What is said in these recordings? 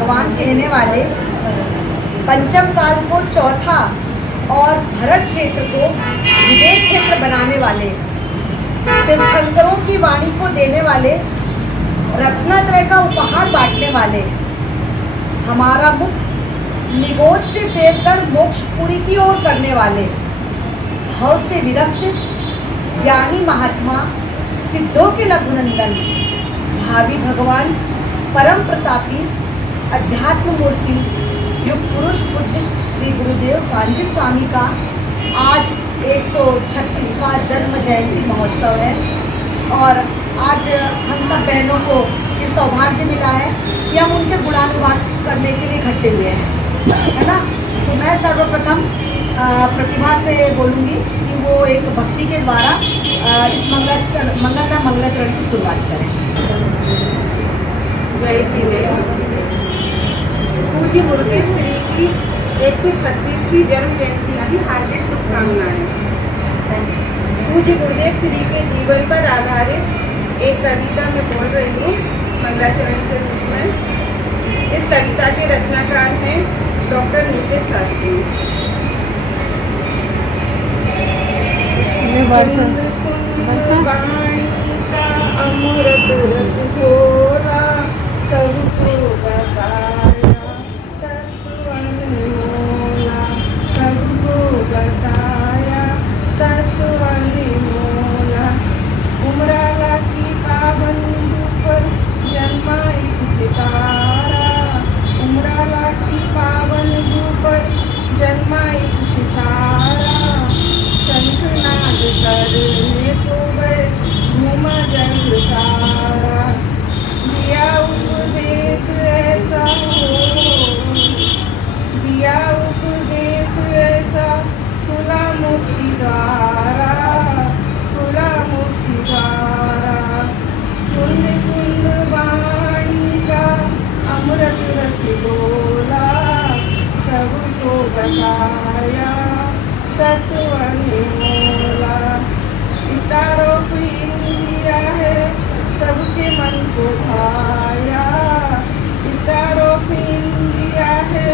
भगवान कहने वाले पंचम काल को चौथा और भरत क्षेत्र को विदेश क्षेत्र बनाने वाले, तीर्थंकरों की वाणी को देने वाले, रत्नत्रय का उपहार बांटने वाले, हमारा मुख निगोद से फेर कर मोक्षपुरी की ओर करने वाले, भाव से विरक्त ज्ञानी महात्मा, सिद्धों के लघुनंदन, भावी भगवान, परम प्रतापी, अध्यात्म मूर्ति, युग पुरुष पूज्य श्री गुरुदेव कांजी स्वामी का आज 136वां जन्म जयंती महोत्सव है। और आज हम सब बहनों को इस सौभाग्य मिला है कि हम उनके गुणानुवाद करने के लिए इकट्ठे हुए हैं, है ना। तो मैं सर्वप्रथम प्रतिभा से बोलूँगी कि वो एक भक्ति के द्वारा इस मंगलाचरण की शुरुआत करें। जय जी जय। पूज्य गुरुदेव श्री की 136वीं जन्म जयंती की हार्दिक शुभकामनाएं। पूज्य गुरुदेव श्री के जीवन पर आधारित एक कविता मैं बोल रही हूँ मंगलाचरण के रूप में। इस कविता के रचनाकार हैं डॉक्टर नीतेश शास्त्री। वाणी का अमृत रस घोरा, सबको बताया तत्व अनमोला, सबको बताया तत्व अनमोला। उमराला की पावन पर जन्मा एक सितारा, उमराला की पावन पर जन्मा एक सितारा। शंखनाद करने को घूमा जग सारा, दिया उपदेश ऐसा हो, दिया उपदेश ऐसा, खुला मुक्ति द्वारा, खुला मुक्ति द्वारा। कुंद कुंद वाणी का अमृत रस बोला, सबको बताया तत्व अनमोला। इष्टारोप इंद्रिया है, सबके मन को भाया, इष्टारोप इंद्रिया है,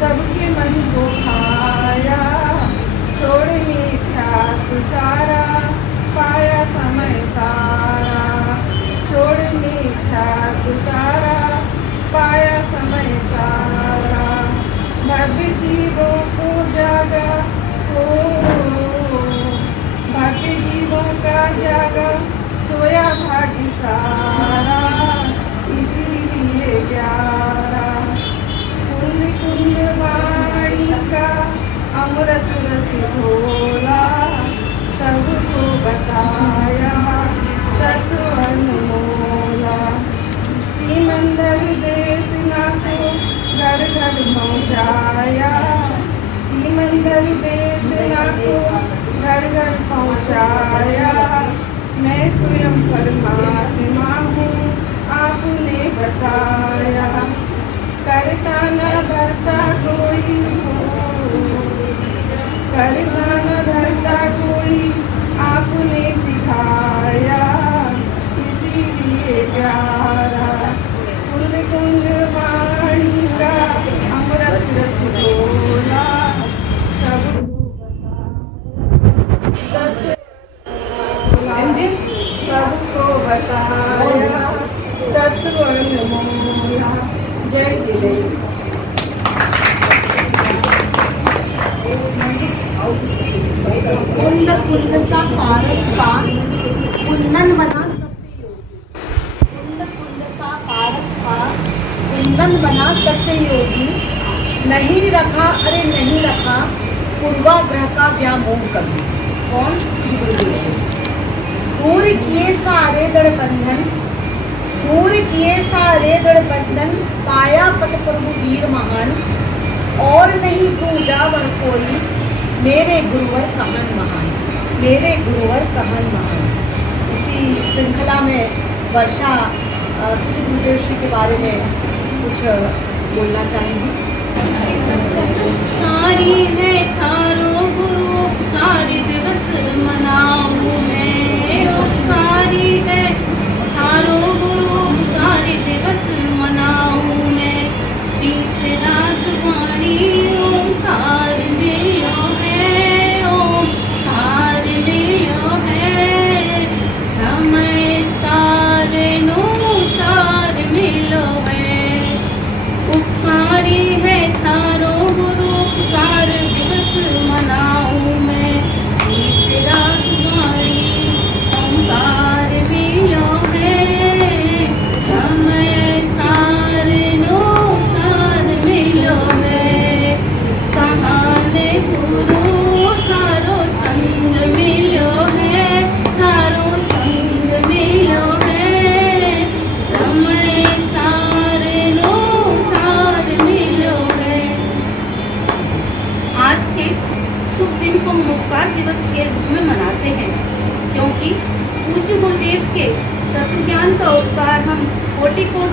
सबके मन को भाया। छोड़ मिथ्या सारा, पाया समय सारा, छोड़ मिथ्या सारा, पाया समय सारा। भव्य जीवों को जागा हो, भाग्य जीवों का जागा, सोया भाग्य सारा, इसीलिए प्यारा। कुंद कुंद वाणी का अमृत रस घोला, सबको बताया तत्व अनमोला। सीमंदर देश ना को घर घर पहुँचाया, सीमंदर देश ना को घर घर पहुँचाया। मैं स्वयं परमात्मा हूँ, आपने बताया। करता न धरता कोई हो, करता न धरता कोई, आपने सिखाया, इसीलिए प्यारा। कुंद कुंद वाणी का अमृत रस घोला, सबको सबको बताया तत्व अनमोला। जय जय। कुंद कुंद सा पारस पार, कुंदन बना कुंद कुंद सा पारस पार, कुंदन बना सत्य योगी। नहीं रखा, अरे नहीं रखा, पूर्वाग्रह का व्यामोह कभी। कौन? दूर किए सारे दृढ़ बंधन, दूर किए सारे दृढ़ बंधन, पाया पट प्रभु वीर महान। और नहीं दूजा वह कोई, मेरे गुरुवर कहन महान, मेरे गुरुवर कहन महान। इसी श्रृंखला में वर्षा पूज्य गुरुदेव श्री के बारे में कुछ बोलना चाहेंगी। सारी है थारो गुरु उपकारी दिवस मनाऊं मैं, उपकारी है थारो गुरु उपकारी दिवस मनाऊं मैं।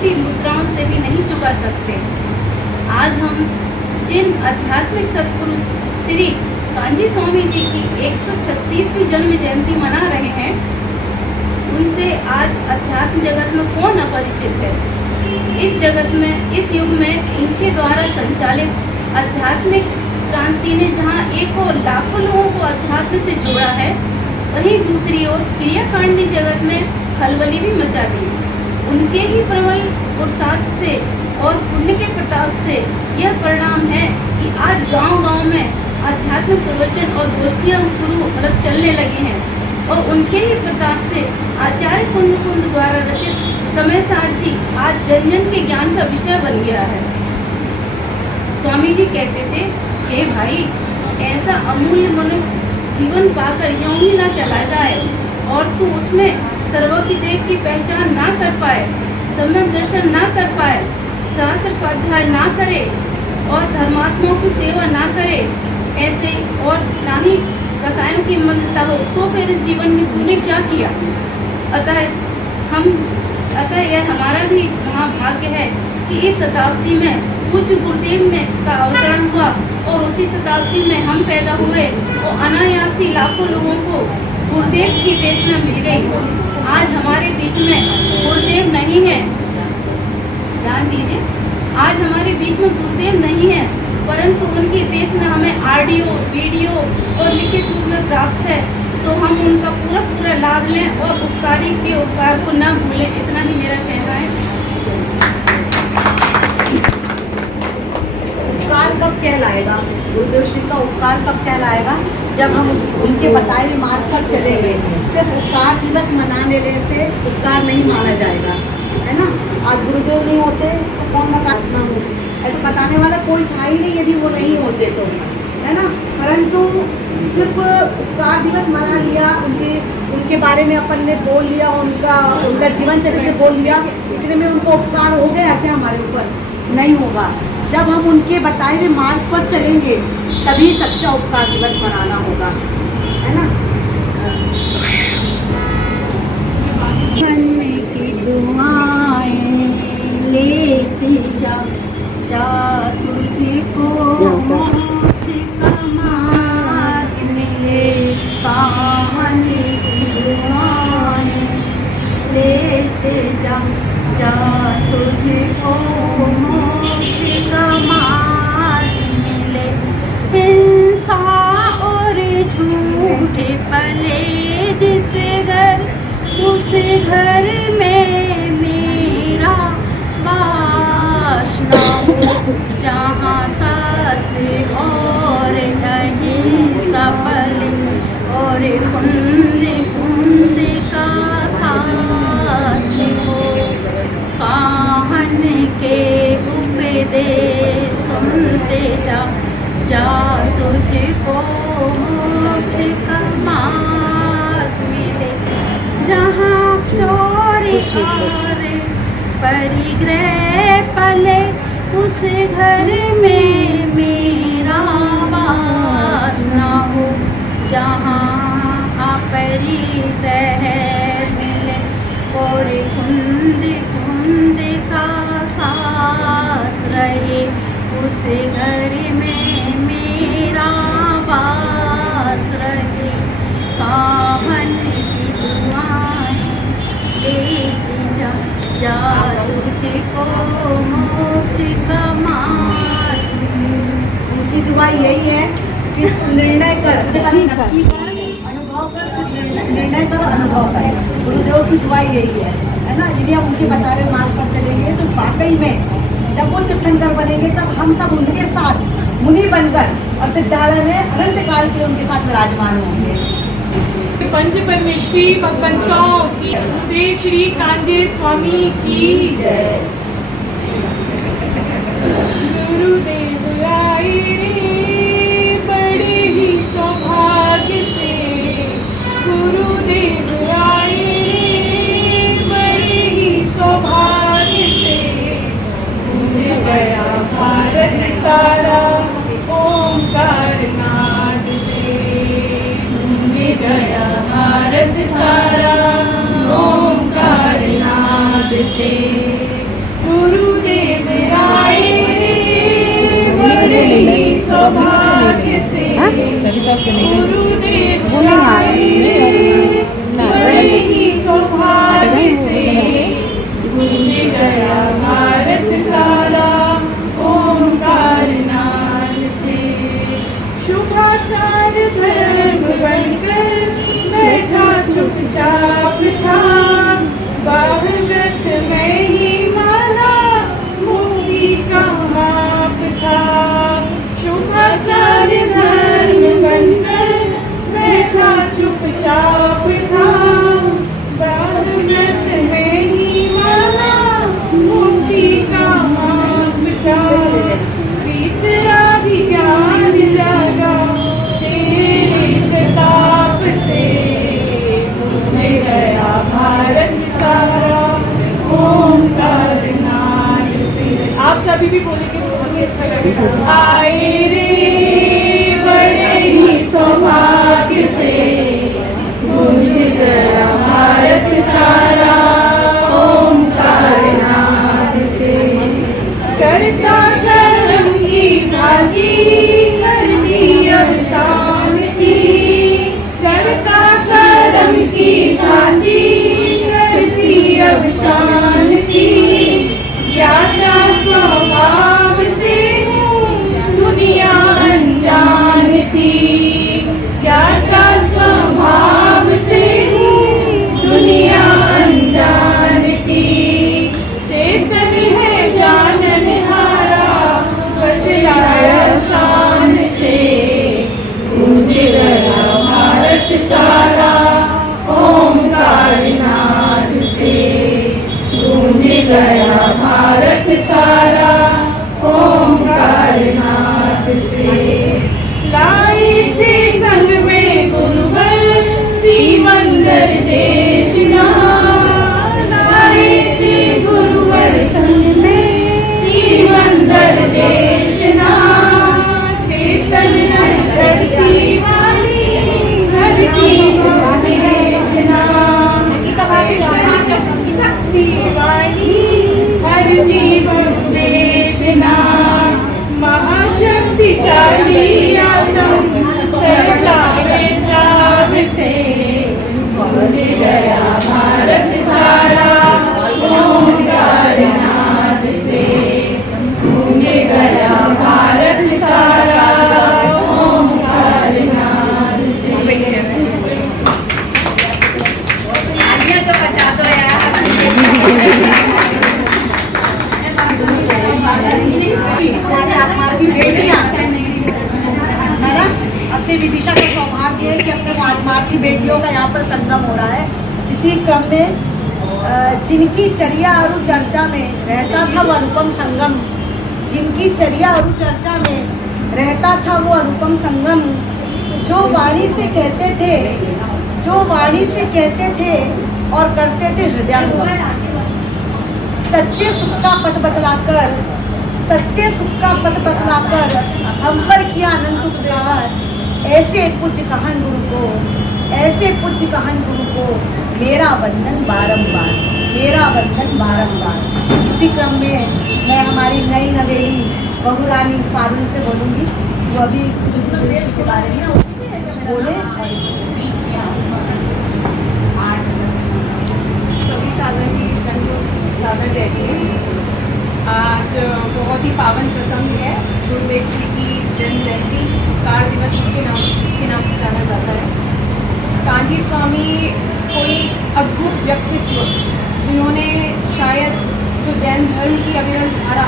छोटी मुद्राओं से भी नहीं चुका सकते। आज हम जिन आध्यात्मिक सदपुरुष श्री कांजी स्वामी जी की 136वीं जन्म जयंती मना रहे हैं, उनसे आज अध्यात्म जगत में कौन अपरिचित है। इस जगत में, इस युग में इनके द्वारा संचालित आध्यात्मिक क्रांति ने जहाँ एक और लाखों लोगों को अध्यात्म से जोड़ा है, वहीं दूसरी ओर क्रियाकांडी जगत में खलबली भी मचा दी। उनके ही प्रबल पुरुषार्थ से और पुण्य के प्रताप से यह परिणाम है कि आज गांव-गांव में आध्यात्मिक प्रवचन और गोष्ठियाँ चलने लगी हैं और उनके ही प्रताप से आचार्य कुंद द्वारा रचित समय सारथी आज जन जन के ज्ञान का विषय बन गया है। स्वामी जी कहते थे, हे भाई, ऐसा अमूल्य मनुष्य जीवन पाकर यूं ही ना चला जाए और तू उसमें सर्वज्ञ देव की पहचान ना कर पाए, सम्यक दर्शन ना कर पाए, शास्त्र स्वाध्याय ना करे और धर्मात्माओं की सेवा ना करे, ऐसे और ना ही कसायों की मन्नता हो, तो फिर इस जीवन में तूने क्या किया। अतः यह हमारा भी महाभाग्य है कि इस शताब्दी में पूज्य गुरुदेव ने का अवतरण हुआ और उसी शताब्दी में हम पैदा हुए और अनायासी लाखों लोगों को गुरुदेव की देशना मिल गई। आज हमारे बीच में गुरुदेव नहीं है, ध्यान दीजिए, आज हमारे बीच में गुरुदेव नहीं है, परंतु उनकी देशना हमें ऑडियो, वीडियो और लिखित रूप में प्राप्त है, तो हम उनका पूरा लाभ लें और उपकारी के उपकार को न भूलें। इतना ही मेरा कहना है। उपकार कब कहलाएगा, गुरुदेव श्री का उपकार कब कहलाएगा, जब हम उनके बताए हुए मार्ग पर चलेंगे। सिर्फ उपकार दिवस मना लेने से उपकार नहीं माना जाएगा, है ना। आज गुरुदेव नहीं होते तो कौन बताना हो, ऐसा बताने वाला कोई था ही नहीं यदि वो नहीं होते तो, है ना। परंतु सिर्फ उपकार दिवस मना लिया, उनके बारे में अपन ने बोल लिया, उनका जीवन चरित्र बोल लिया, इतने में उनको उपकार हो गया क्या हमारे ऊपर? नहीं होगा। जब हम उनके बताए हुए मार्ग पर चलेंगे तभी सच्चा उपकार दिवस मनाना होगा, है ना। की दुआएं लेती जा तुझको मोक्ष का मार्ग मिले, पावन की दुआएं लेते जा तुझको मोक्ष का मार्ग मिले। हिंसा और झूठे पले जिस घर, उस घर में मेरा वास ना हो, जहाँ सत्य और अहिंसा पले और कुंद का साथ हो। काहन के उपदेश सुनते जा तुझको मोक्ष का मार्ग मिले। जहाँ चोरी और परिग्रह पले, उस घर में मेरा वास न हो, जहाँ अपरिग्रह मिले और कुंद का साथ रहे, उस घर में मेरा वास रहे। कामन की दुआएं लेती जा तुझको मोक्ष का मार्ग। उनकी दुआ यही है कि निर्णय कर, अनुभव कर, निर्णय कर, अनुभव कर। गुरुदेव की दुआ यही है ना। यदि हम उनके बताए हुए मार्ग पर चलेंगे तो वाकई में जब वो तीर्थंकर बनेंगे तब हम सब उनके साथ मुनि बनकर और सिद्धालय में अनंत काल से उनके साथ विराजमान होंगे। पंच परमेश्वरी भगवंतों की गुरुदेव श्री कांजी स्वामी की जय। गुरुदेव आए रे बड़े ही सौभाग्य से, गुरुदेव आए रे बड़े ही सौभाग्य से। मुझे गया भारत सारा ओंकार नाद से, मुझे गया भारत सारा ओंकार नाद से। गुरुदेव बड़े ही सौभाग्य से गूंज गया भारत सारा ओंकार नाद से। शुभाचार्य धर्म बनकर बैठा चुपचाप था, बाहुव्रत में ही माना मुक्ति का माप था। शुभाचार्य धर्म बनकर बैठा चुपचाप था, बाहुव्रत में ही माना मुक्ति का माप था। वीतरागी ज्ञान जागा तेरे प्रताप से, गूंज गया भारत सारा ओंकार नाद से। आप सभी भी बोलेंगे तो बहुत ही अच्छा लगेगा। आए रे बड़े ही सौभाग्य से, गूंज गया भारत सारा ओंकार नाद से। करता कर्म की भागी सर्दी अवसान थी, करता कर्म की भागी करती अवसान थी। ज्ञाता स्वभाव से हूँ दुनिया अनजान थी, ज्ञाता स्वभाव से हूँ दुनिया अनजान थी। चेतन है जानन हारा बदलाया शान से, गूंज गया भारत सारा ओंकार नाद से, गूंज गया भारत सारा ओंकार नाद से। लाए थे संग में गुरुवर सीमंदर देश जहाँ, लाए थे गुरुवर संग में सीमंदर देश ना। चेतन धरती वाणी धरती देशना, शक्ति वाणी धरती देशना। महाशक्तिशाली आतम सरचावे चाव से, गूंज गया भारत सारा ओंकार नाद से, गूंज गया भारत सारा ओंकार नाद से। आलिया तो बचा दो यार। हमारे आत्मा की बेटियां है ना, अपने विदिशा का सौभाग्य है कि अपने आत्मा की बेटियों का यहाँ पर संगम हो रहा है। इसी क्रम में जिनकी चर्या और चर्चा में रहता था वो अनुपम संगम, जिनकी चर्या और चर्चा में रहता था वो अनुपम संगम, जो वाणी से कहते थे, जो वाणी से कहते थे और करते थे हृदयानुगम। सच्चे सुख का पथ बतलाकर, सच्चे सुख का पथ बतलाकर हम पर किया अनंत उपकार। ऐसे पूज्य कहन गुरु को, ऐसे पूज्य कहन गुरु को मेरा वंदन बारंबार, मेरा वंदन बारंबार। इसी क्रम में मैं हमारी नई नवेली बहुरानी फारुल से बोलूँगी, वो अभी कुछ गुरुदेव के बारे में कुछ बोले। सभी साधन की साधन रहती है। आज बहुत ही पावन प्रसंग है, गुरुदेव जी की जन्म जयंती, उपकार दिवस इसके नाम से जाना जाता है। कांजी स्वामी कोई अद्भुत व्यक्तित्व, जिन्होंने शायद जो जैन धर्म की अविरल धारा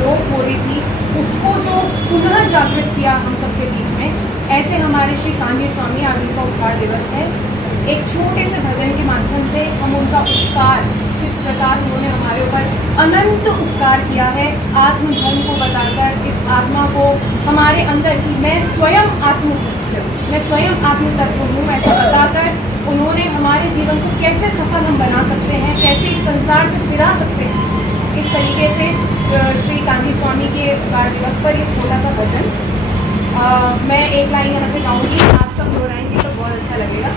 लोप हो रही थी उसको जो पुनः जागृत किया हम सबके बीच में, ऐसे हमारे श्री कांजी स्वामी आज उनका उपकार दिवस है। एक छोटे से भजन के माध्यम से हम उनका उपकार, किस प्रकार उन्होंने हमारे ऊपर अनंत उपकार किया है, आत्मधर्म को बताकर, इस आत्मा को हमारे अंदर की मैं स्वयं आत्म तत्व हूँ ऐसा बताकर उन्होंने हमारे जीवन को कैसे सफल हम बना सकते हैं, कैसे इस संसार से गिरा सकते हैं, इस तरीके से श्री कांजी स्वामी के उपकार दिवस पर ये छोटा सा भजन मैं एक लाइन यहाँ से गाऊंगी, आप सब दोहराएंगे तो बहुत अच्छा लगेगा।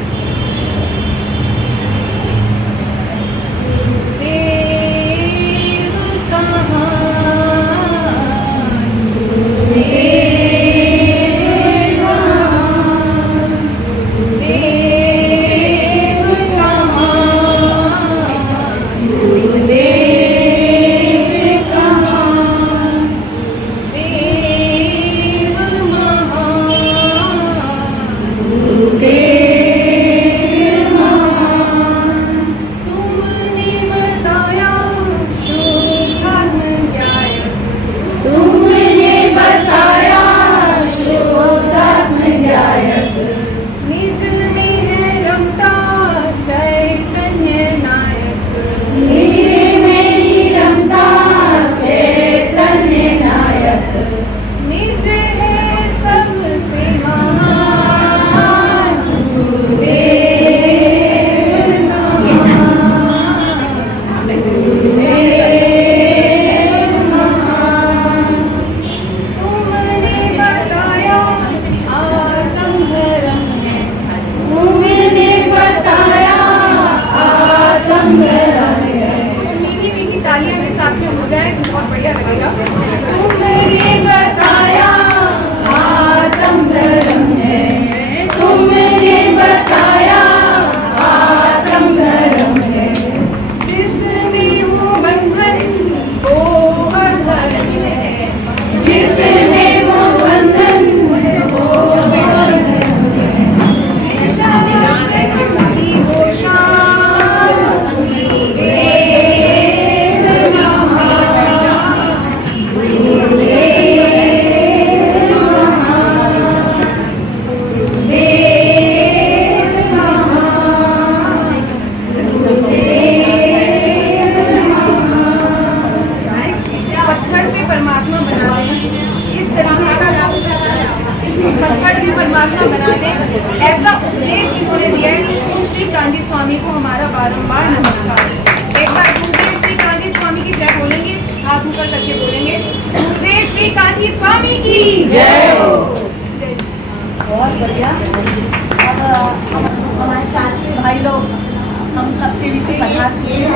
पत्थर से परमात्मा बना दे, ऐसा उपदेश इन्होंने दिया है। श्री कांजी स्वामी को हमारा बारंबार नमस्कार। एक बार गुरुदेव श्री कांजी स्वामी की जय बोलेंगे, हाथ ऊपर करके बोलेंगे, गुरुदेव श्री कांजी स्वामी की जय हो। बहुत बढ़िया। अब हमारे शास्त्री भाई लोग हम सबके बीच में पधार चुके हैं।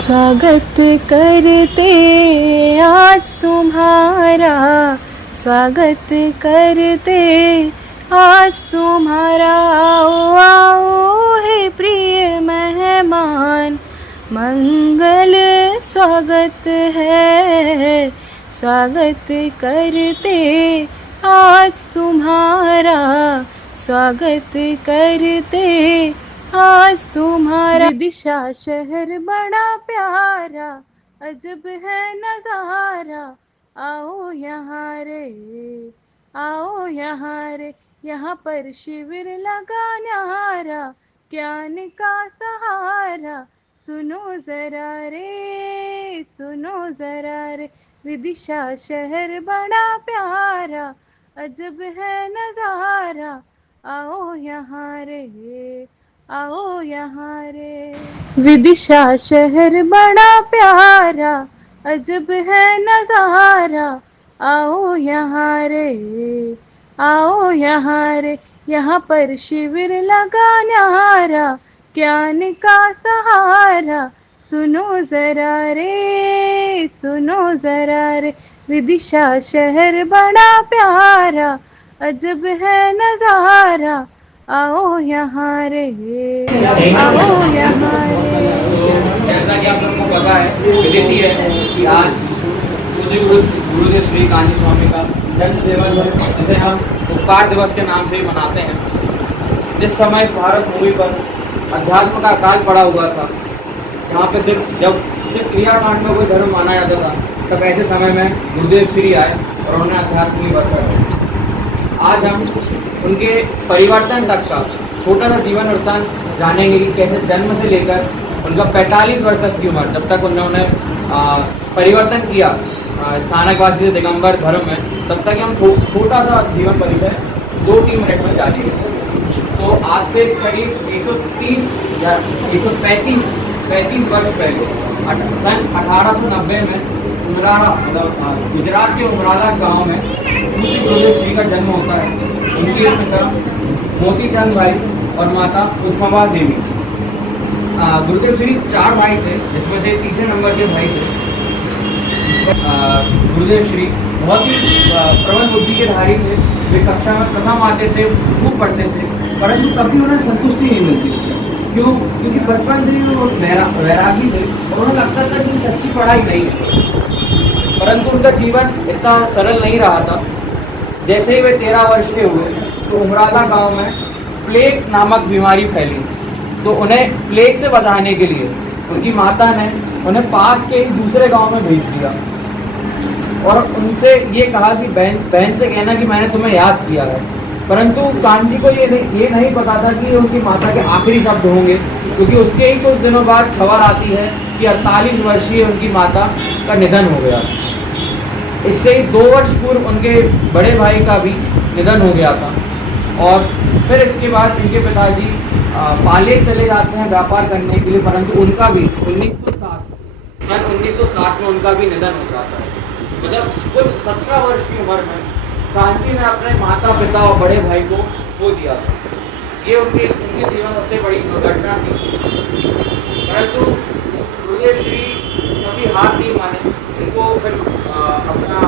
स्वागत करते आज तुम्हारा, स्वागत करते आज तुम्हारा। आओ आओ हे प्रिय मेहमान, मंगल स्वागत है। स्वागत करते आज तुम्हारा, स्वागत करते आज तुम्हारा। विदिशा शहर बड़ा प्यारा, अजब है नज़ारा। आओ यहाँ रे, आओ यहाँ रे, यहाँ पर शिविर लगा न्यारा, ज्ञान का सहारा। सुनो जरा रे, सुनो जरा रे, विदिशा शहर बड़ा प्यारा, अजब है नज़ारा। आओ यहाँ रे, आओ यहाँ रे। विदिशा शहर बड़ा प्यारा, अजब है नज़ारा। आओ यहाँ रे, आओ यहाँ रे, यहाँ पर शिविर लगा न्यारा, ज्ञान का सहारा। सुनो जरा रे, सुनो जरा रे, विदिशा शहर बड़ा प्यारा, अजब है नज़ारा। आओ यहाँ रे, आओ यहाँ रे। जैसा कि आप सबको पता है, विदित है कि आज पूज्य गुरुदेव श्री कांजी स्वामी का जन्म दिवस है, जिसे हम उपकार दिवस के नाम से भी मनाते हैं। जिस समय इस भारत भूमि पर अध्यात्म का अकाल पड़ा हुआ था, यहाँ पे जब क्रियाकांड में कोई धर्म माना जाता था, तब ऐसे समय में गुरुदेव श्री आए और उन्होंने अध्यात्म की बात कर। आज हम उनके परिवर्तन तक का छोटा सा जीवन वृत्तांत जानेंगे कि कैसे जन्म से लेकर उनका 45 वर्ष तक की उम्र, जब तक उन्होंने परिवर्तन किया स्थानकवासी से दिगंबर धर्म में, तब तक हम छोटा सा जीवन परिचय 2-3 मिनट में जानेंगे। तो आज से करीब 130 या 135 वर्ष पहले सन 1890 में गुजरात के उमराला गांव में पूज्य गुरुदेव श्री का जन्म होता है। उनके पिता मोतीचंद भाई और माता पुष्पमा देवी। गुरुदेव श्री 4 भाई थे, जिसमें से तीसरे नंबर के भाई थे गुरुदेव श्री। बहुत ही प्रबल बुद्धि के धारी थे। वे कक्षा में प्रथम आते थे, खूब पढ़ते थे, परंतु कभी उन्हें संतुष्टि नहीं मिलती थी। क्यों? क्योंकि बचपन से ही वो वैरागी थे और उन्हें लगता था कि सच्ची पढ़ाई नहीं है। परंतु उनका जीवन इतना सरल नहीं रहा था। जैसे ही वे 13 वर्ष के हुए तो उमराला गांव में प्लेग नामक बीमारी फैली। तो उन्हें प्लेग से बचाने के लिए उनकी माता ने उन्हें पास के ही दूसरे गांव में भेज दिया और उनसे ये कहा कि बहन से कहना कि मैंने तुम्हें याद किया है। परंतु कांजी को ये नहीं पता था कि उनकी माता के आखिरी शब्द होंगे, क्योंकि उसके ही कुछ दिनों बाद खबर आती है कि 48 वर्षीय उनकी माता का निधन हो गया। इससे ही 2 वर्ष पूर्व उनके बड़े भाई का भी निधन हो गया था। और फिर इसके बाद इनके पिताजी पाले चले जाते हैं व्यापार करने के लिए, परंतु उनका भी 1960 में उनका भी निधन हो जाता है। मतलब कुल 17 वर्ष की उम्र में कांची ने अपने माता पिता और बड़े भाई को खो दिया था। ये उनके जीवन सबसे बड़ी दुर्घटना थी। परंतु गुरुदेव श्री कभी हार नहीं माने। इनको फिर अपना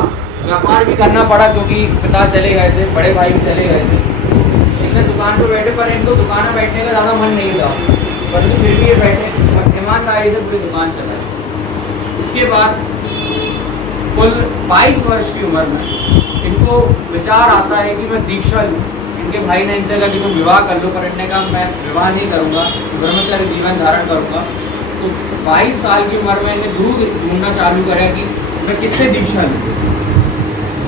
व्यापार भी करना पड़ा, क्योंकि पिता चले गए थे, बड़े भाई भी चले गए थे। इनने दुकान पर बैठे, पर इनको दुकान में बैठने का ज़्यादा मन नहीं था, परंतु फिर भी ये बैठे और ईमानदारी से पूरी दुकान चलाई। इसके बाद कुल 22 वर्ष की उम्र में इनको विचार आता है कि मैं दीक्षा लूँ। इनके भाई ने इनसे कहा कि तुम विवाह कर लो, पर इनने कहा मैं विवाह नहीं करूँगा, ब्रह्मचर्य जीवन धारण करूँगा। तो 22 साल की उम्र में इन्हें गुरु ढूंढना चालू करें कि मैं किससे दीक्षा लूँ।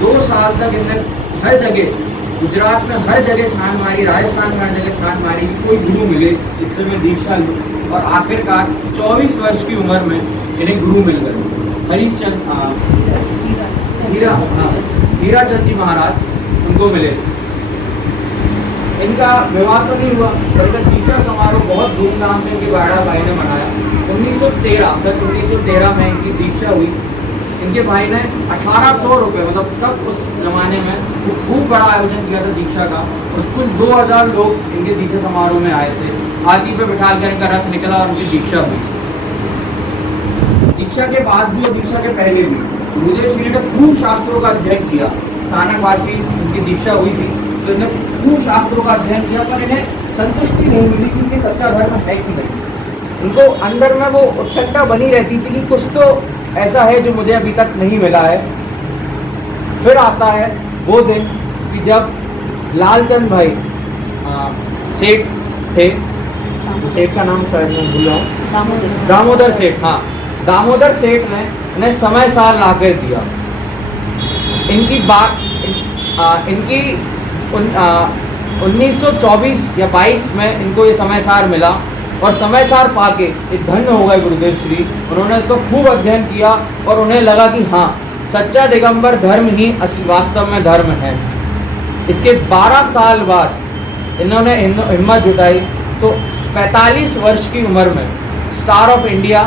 2 साल तक इन्हें हर जगह, गुजरात में हर जगह छान मारी, राजस्थान में हर जगह छान मारी कि कोई गुरु मिले जिससे मैं दीक्षा लूँ। और आखिरकार 24 वर्ष की उम्र में इन्हें गुरु मिल गए। हीराचंद जी महाराज उनको मिले। इनका विवाह तो नहीं हुआ, पर इनका दीक्षा समारोह बहुत धूमधाम से इनके बाड़ा भाई ने मनाया। 1913 में इनकी दीक्षा हुई। इनके भाई ने 1800 रुपये, मतलब तब उस जमाने में वो खूब बड़ा आयोजन किया था दीक्षा का, और कुल 2000 लोग इनके दीक्षा समारोह में आए थे। हाथी पे बिठा कर इनका रथ निकला और उनकी दीक्षा हुई। दीक्षा के बाद भी और दीक्षा के पहले भी गुरुदेव श्री ने खूब शास्त्रों का अध्ययन किया। स्थानकवासी उनकी दीक्षा हुई थी तो इन्हें खूब शास्त्रों का अध्ययन किया, पर इन्हें संतुष्टि नहीं मिली कि इनके सच्चा धर्म है कि नहीं। उनको अंदर में वो उत्कंठा बनी रहती थी कि कुछ तो ऐसा है जो मुझे अभी तक नहीं मिला है। फिर आता है वो दिन कि जब लालचंद भाई सेठ थे, सेठ का नाम शायद मैं भूल रहा हूँ, दामोदर सेठ, हाँ, दामोदर सेठ ने उन्हें समय सार ला कर दिया। इनकी बात इनकी 1924 या 22 में इनको ये समय सार मिला, और समय सार पाके एक धन्य हो गए गुरुदेव श्री। उन्होंने इसको खूब अध्ययन किया और उन्हें लगा कि हाँ, सच्चा दिगंबर धर्म ही वास्तव में धर्म है। इसके 12 साल बाद इन्होंने हिम्मत जुटाई, तो 45 वर्ष की उम्र में स्टार ऑफ इंडिया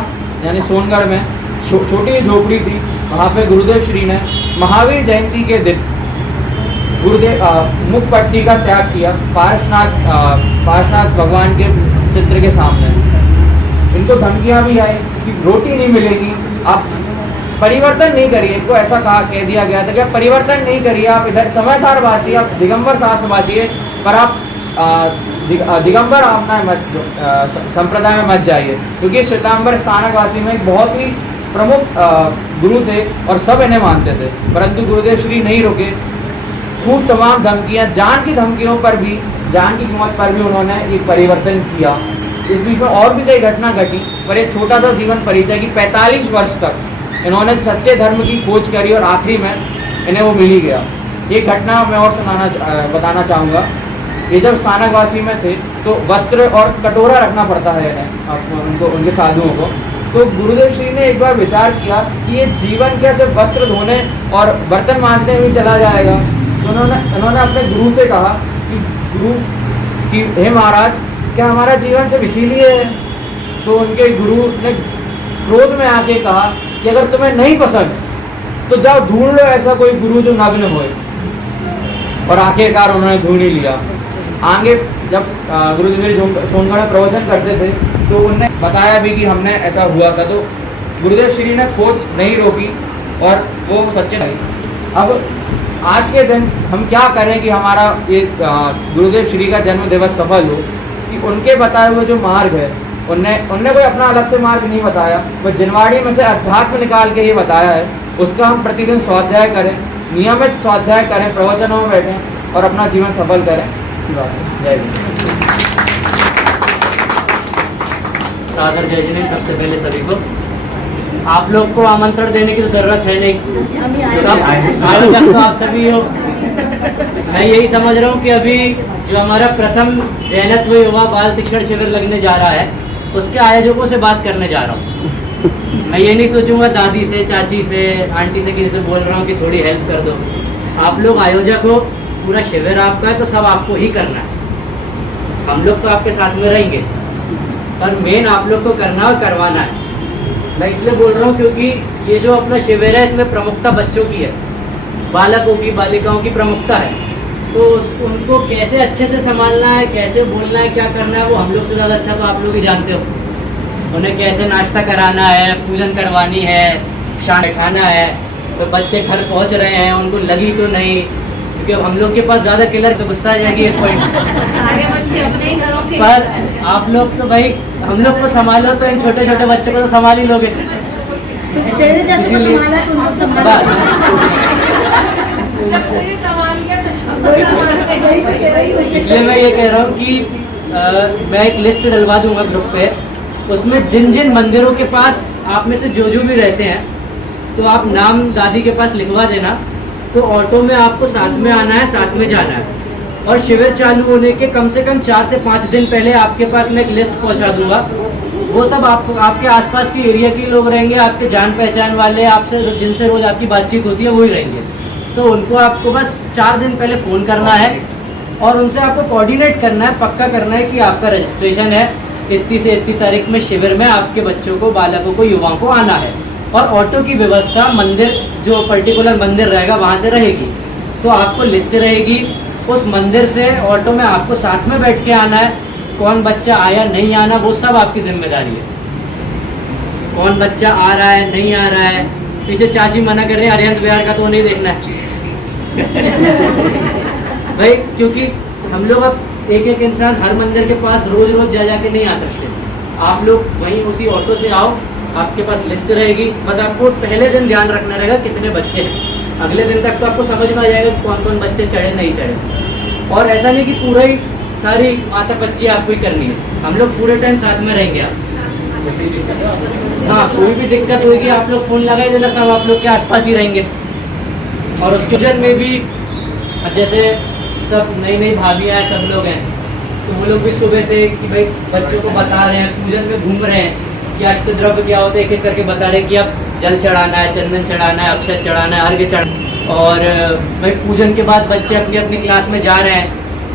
यानी सोनगढ़ में छोटी झोपड़ी थी, वहाँ पे गुरुदेव श्री ने महावीर जयंती के दिन गुरुदेव मुखपट्टी का त्याग किया पार्श्वनाथ भगवान के चित्र के सामने। इनको धमकियाँ भी आई कि रोटी नहीं मिलेगी, आप परिवर्तन नहीं करिए। इनको ऐसा कह दिया गया था कि आप परिवर्तन नहीं करिए, आप इधर समय सार बाँचिए, आप दिगंबर सार बाँचिए, पर आप दिगंबर अपना संप्रदाय में मत जाइए, क्योंकि श्वेतांबर स्थानकवासी में एक बहुत ही प्रमुख गुरु थे और सब इन्हें मानते थे। परंतु गुरुदेव श्री नहीं रुके, खूब तमाम धमकियाँ, जान की धमकियों पर भी, जान की कीमत पर भी उन्होंने एक परिवर्तन किया। इस बीच में और भी कई घटना घटी, पर एक छोटा सा जीवन परिचय कि 45 वर्ष तक इन्होंने सच्चे धर्म की खोज करी और आखिरी में इन्हें वो मिल ही गया। एक घटना मैं और बताना चाहूँगा। ये जब स्थानकवासी में थे तो वस्त्र और कटोरा रखना पड़ता है उनको, उनके साधुओं को। तो गुरुदेव श्री ने एक बार विचार किया कि ये जीवन कैसे वस्त्र धोने और बर्तन मांजने में चला जाएगा। तो उन्होंने अपने गुरु से कहा कि गुरु कि हे महाराज, क्या हमारा जीवन सिर्फ इसीलिए है? तो उनके गुरु ने क्रोध में आके कहा कि अगर तुम्हें नहीं पसंद तो जाओ ढूंढ लो ऐसा कोई गुरु जो नग्न होए। और आखिरकार उन्होंने ढूंढ ही लिया। आगे जब गुरुदेव सोनगढ़ में प्रवचन करते थे तो उन्होंने बताया भी कि हमने ऐसा हुआ था। तो गुरुदेव श्री ने खोज नहीं रोकी और वो सच्चे नहीं। अब आज के दिन हम क्या करें कि हमारा ये गुरुदेव श्री का जन्म दिवस सफल हो, कि उनके बताए हुए जो मार्ग है, उनने कोई अपना अलग से मार्ग नहीं बताया, वो जिनवाड़ी में से अध्यात्म निकाल के ये बताया है। उसका हम प्रतिदिन स्वाध्याय करें, नियमित स्वाध्याय करें, प्रवचनों में बैठें और अपना जीवन सफल करें। इसी बात है। जय हिंद। सादर जय जिनेंद्र। सबसे पहले सभी को आप लोग को आमंत्रण देने की तो जरूरत है नहीं, आयोजक तो आप सभी हो। मैं यही समझ रहा हूँ कि अभी जो हमारा प्रथम जैनत्व युवा बाल शिक्षण शिविर लगने जा रहा है, उसके आयोजकों से बात करने जा रहा हूँ। मैं ये नहीं सोचूंगा दादी से, चाची से, आंटी से, किसी से बोल रहा हूँ कि थोड़ी हेल्प कर दो। आप लोग आयोजक हो, पूरा शिविर आपका है, तो सब आपको ही करना है। हम लोग तो आपके साथ में रहेंगे, पर मेन आप लोग को करना और करवाना है। मैं इसलिए बोल रहा हूँ क्योंकि ये जो अपना शिविर है, इसमें प्रमुखता बच्चों की है, बालकों की, बालिकाओं की प्रमुखता है। तो उनको कैसे अच्छे से संभालना है, कैसे बोलना है, क्या करना है, वो हम लोग से ज़्यादा अच्छा तो आप लोग ही जानते हो। उन्हें कैसे नाश्ता कराना है, पूजन करवानी है, शाम बैठाना है। तो बच्चे घर पहुँच रहे हैं, उनको लगी तो नहीं, क्योंकि अब हम लोग के पास ज़्यादा किलर तो गुस्सा आ जाएगी एक पॉइंट। सारे बच्चे अपने ही घरों के पर आप लोग तो भाई, हम लोग को संभालो तो इन छोटे छोटे बच्चों को तो संभाल ही लोगे। तेरे जैसे को संभाला तो हम संभाला। इसलिए मैं ये कह रहा हूँ कि मैं एक लिस्ट डलवा दूंगा ग्रुप पे, उसमें जिन जिन मंदिरों के पास आप में से जो भी रहते हैं, तो आप नाम दादी के पास लिखवा देना। तो ऑटो में आपको साथ में आना है, साथ में जाना है। और शिविर चालू होने के कम से कम 4 से 5 दिन पहले आपके पास मैं एक लिस्ट पहुंचा दूंगा। वो सब आपके आसपास के एरिया के लोग रहेंगे, आपके जान पहचान वाले, आपसे जिनसे रोज़ आपकी बातचीत होती है वही रहेंगे। तो उनको आपको बस 4 दिन पहले फ़ोन करना है और उनसे आपको कोऑर्डिनेट करना है, पक्का करना है कि आपका रजिस्ट्रेशन है, इतनी से इतनी तारीख में शिविर में आपके बच्चों को, बालकों को, युवाओं को आना है। और ऑटो की व्यवस्था मंदिर, जो पर्टिकुलर मंदिर रहेगा वहाँ से रहेगी। तो आपको लिस्ट रहेगी, उस मंदिर से ऑटो में आपको साथ में बैठ के आना है। कौन बच्चा आया नहीं आना वो सब आपकी जिम्मेदारी है। कौन बच्चा आ रहा है नहीं आ रहा है, पीछे चाची मना कर रहे हैं अरिहंत विहार का तो नहीं देखना है भाई, क्योंकि हम लोग अब एक एक इंसान हर मंदिर के पास रोज रोज जा के नहीं आ सकते। आप लोग वहीं उसी ऑटो से आओ, आपके पास लिस्ट रहेगी। बस आपको पहले दिन ध्यान रखना रहेगा कितने बच्चे हैं। अगले दिन तक तो आपको समझ में आ जाएगा कौन कौन बच्चे चढ़े नहीं चढ़े। और ऐसा नहीं कि पूरा ही सारी माता पच्ची आपको ही करनी है, हम लोग पूरे टाइम साथ में रहेंगे। आप हाँ, कोई भी दिक्कत होगी आप लोग फ़ोन लगाई देना, सब आप लोग के आसपास ही रहेंगे। और उसके पूजन में भी जैसे सब नई नई भाभियाँ हैं, सब लोग हैं, तो वो लोग भी सुबह से कि भाई बच्चों को बता रहे हैं, पूजन में घूम रहे हैं कि अष्टद्रव्य क्या होता है, एक एक करके बता रहे हैं कि अब जल चढ़ाना है, चंदन चढ़ाना है, अक्षत चढ़ाना है, अर्घ्य चढ़ाना। और भाई पूजन के बाद बच्चे अपनी अपनी क्लास में जा रहे हैं।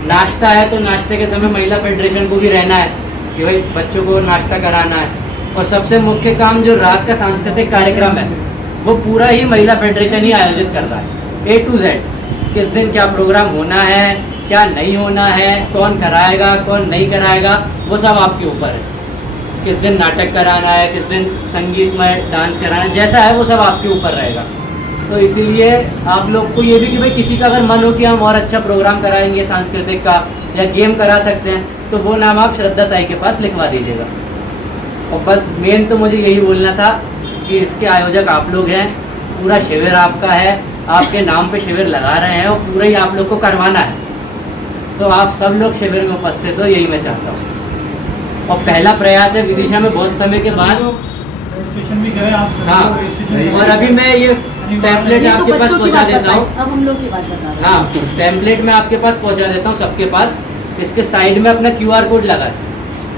नाश्ता है तो नाश्ते के समय महिला फेडरेशन को भी रहना है कि भाई बच्चों को नाश्ता कराना है। और सबसे मुख्य काम जो रात का सांस्कृतिक कार्यक्रम है वो पूरा ही महिला फेडरेशन ही आयोजित करता है, A to Z। किस दिन क्या प्रोग्राम होना है, क्या नहीं होना है, कौन कराएगा कौन नहीं कराएगा, वो सब आपके ऊपर है। किस दिन नाटक कराना है, किस दिन संगीतमय डांस कराना है, जैसा है वो सब आपके ऊपर रहेगा। तो इसीलिए आप लोग को ये भी कि भाई किसी का अगर मन हो कि हम और अच्छा प्रोग्राम कराएंगे सांस्कृतिक का या गेम करा सकते हैं, तो वो नाम आप श्रद्धा ताई के पास लिखवा दीजिएगा। और बस मेन तो मुझे यही बोलना था कि इसके आयोजक आप लोग हैं, पूरा शिविर आपका है, आपके नाम पे शिविर लगा रहे हैं और पूरा ही आप लोग को करवाना है। तो आप सब लोग शिविर में उपस्थित हो, यही मैं चाहता हूँ। और पहला प्रयास है विदिशा में बहुत समय के बाद। रजिस्ट्रेशन भी करें आप सभी हाँ, लोग रजिस्ट्रेशन। और अभी मैं ये पैम्पलेट आपके पास पहुँचा देता हूँ। अब हम लोग की बात बता रहे हैं। हाँ, पैम्पलेट मैं आपके पास पहुँचा देता हूँ सबके पास। इसके साइड में अपना QR कोड लगा है,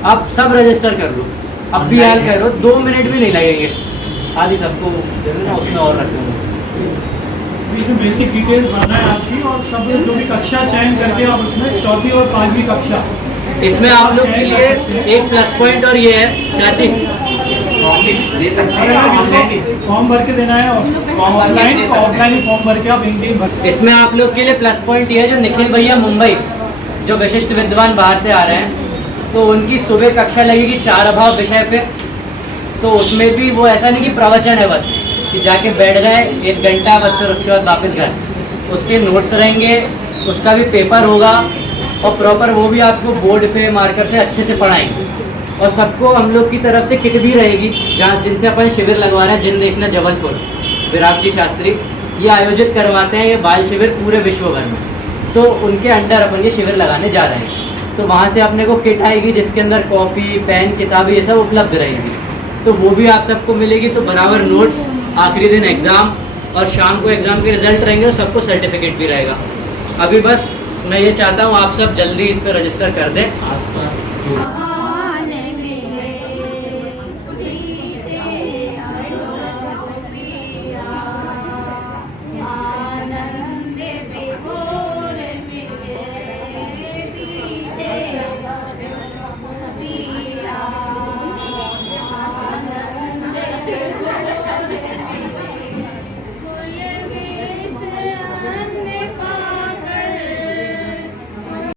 आप सब रजिस्टर कर लो। अब भी हाल करो, 2 मिनट भी नहीं लगेंगे। आदि सबको दे देना, उसमें और रख दूँगा। इसमें बेसिक डिटेल्स भरना है आपकी, और सब जो भी कक्षा चयन करके आप उसमें 4वीं और 5वीं कक्षा, इसमें आप लोग के लिए एक प्लस पॉइंट और ये है चाची, फॉर्म भर के देना है, ऑफलाइन ही फॉर्म भर के आप इंडियन भर। इसमें आप लोग के लिए प्लस पॉइंट ये है जो निखिल भैया मुंबई जो विशिष्ट विद्वान बाहर से आ रहे हैं, तो उनकी सुबह कक्षा लगेगी 4 अभाव विषय पे। तो उसमें भी वो ऐसा नहीं कि प्रवचन है बस कि जाके बैठ गए 1 घंटा बस, फिर उसके बाद वापस गए। उसके नोट्स रहेंगे, उसका भी पेपर होगा, और प्रॉपर वो भी आपको बोर्ड पे मार्कर से अच्छे से पढ़ाएंगे। और सबको हम लोग की तरफ से किट भी रहेगी, जहाँ जिनसे अपन शिविर लगवा रहे हैं, जिन देखना जबलपुर विराट जी शास्त्री ये आयोजित करवाते हैं ये बाल शिविर पूरे विश्व भर में। तो उनके अंडर अपन ये शिविर लगाने जा रहे हैं। तो वहाँ से अपने को किट आएगी जिसके अंदर कॉपी, पेन, किताबें ये सब उपलब्ध रहेगी। तो वो भी आप सबको मिलेगी। तो बराबर नोट्स, आखिरी दिन एग्ज़ाम, और शाम को एग्ज़ाम के रिजल्ट रहेंगे, और सबको सर्टिफिकेट भी रहेगा। अभी बस मैं ये चाहता हूँ आप सब जल्दी इस पर रजिस्टर कर दें। आसपास जो